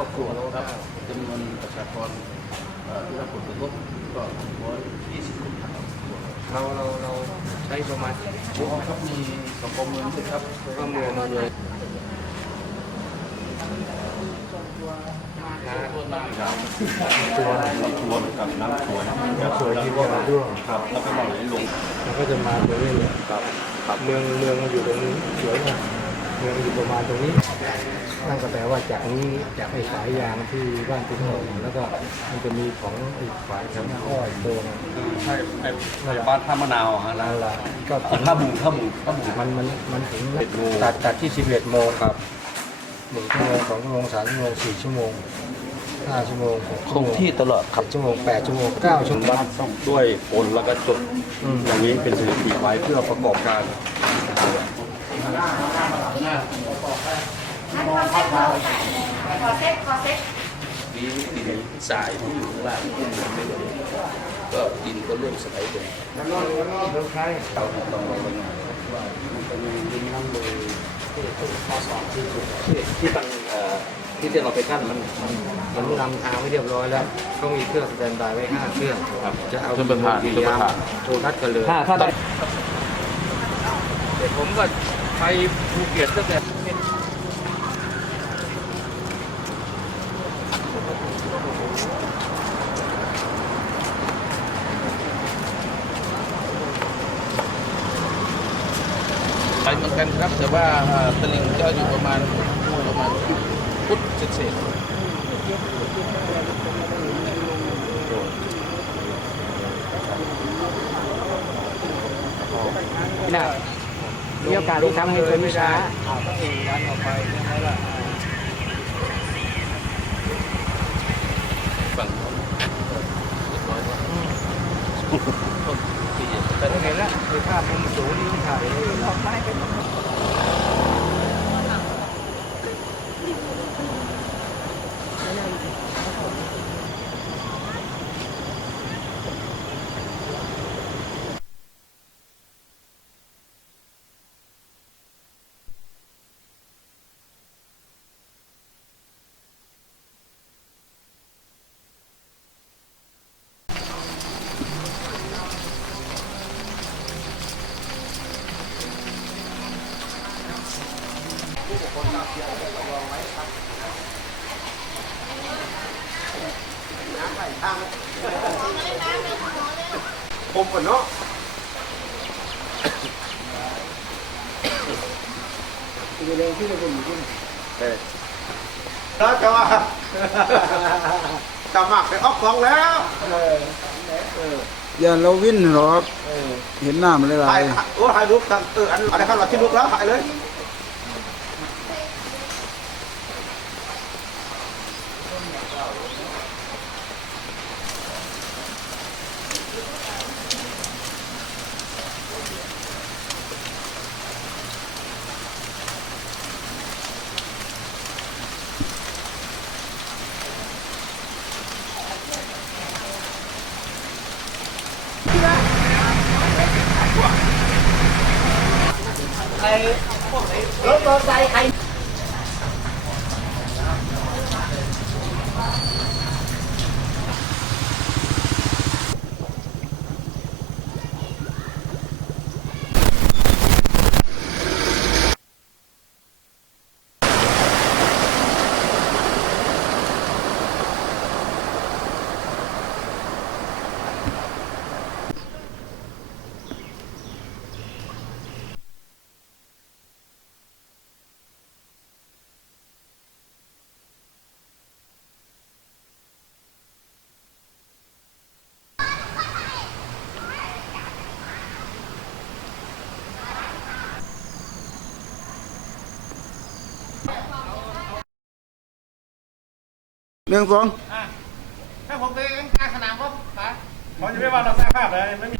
รอบครัวครับจำนวนประชากรเอ่อที่รับผลกระทบก็120คนครับเราเราเราใช้ประมาณโอ้ครับมีสปเมืองด้วยครับก็เมืองเลยตัวน้ำครับตัวน้ำท่วมกับน้ำสวนน้ำสวนที่ว่าร่วงครับแล้วก็มาไหลลงมันก็จะมาไปเรื่อยครับครับๆเมืองเมืองมันอยู่ตรงนี้สวยมาก เมืองอยู่ประมาณตรงนี้นั่นก็แปลว่าจากนี้จากไอ้สายยางที่บ้านตุ้งงแล้วก็มันจะมีของอีกฝ่ายของอ้อยโดงใช่ไอ้ไอ้บ้านท่ามะนาวฮะนั่นละก็ท่าบุงท่าบุงท่าบุงมันมันมันถึง11โมงตัดตัดที่11โมงครับหนึ่งชั่วโมงสองชั่วโมงสามชั่วโมงสี่ชั่วโมงห้าชั่วโมงหกคชั่วงโมงที่ตลอดครับ เจ็ดชั่วโมงแปดชั่วโมงเก้าชั่วโมงด้วยฝนแล้วก็จบอย่างนี้เป็นสถิติไว้เพื่อประกอบการ ขอเซ็ตขอเซ็ตมีดินทรายที่อยู่ข้างล่างขึ้นมาไม่เลยก็ดินก็เริ่มสไลด์ลงแล้วก็แล้วก็เราใช้เราต้องรอไปหน่อยมันจะมีดินน้ำเลยที่ข้อสอบที่ถูกที่ที่ตั้งเอ่อที่ที่เราไปกั้นมันมันนำทางไว้เรียบร้อยแล้วก็มีเครื่องสแตนบายไว้ห้าเครื่องจะเอาเครื่องประทานกี่เครื่องประทานโทรทัศน์กันเลยถ้าถ้าได้ผมก็ไปภูเก็ตตั้งแต่ ไปเหมือนกันครับ แต่ว่าเอ่อตลิ่งก็อยู่ประมาณประมาณฟุตเศษๆน่ะมีโอกาสที่ทำให้คนไม่ช้าฝั่งโน้นเรียบร้อยแล้วต้นที่จะแต่ถ้าเห็นแล้วคือภาพมุมสูงที่ถ่ายเลย ผมก่อนเนาะแล้วจะว่าจะมากไปออกกองแล้วอย่าเราวิ่นหรอเห็นหน้ามันเลยถ่ายโอ้ถ่ายรูปกันเอออันอะไรครับเราที่รูปแล้วถ่ายเลย รถมอเตอร์ไซค์ใครเหนึ่งสองถ้าผมไปกลางสนามก็ไป เขาจะไม่ว่าเราสร้างภาพเลยไม่มี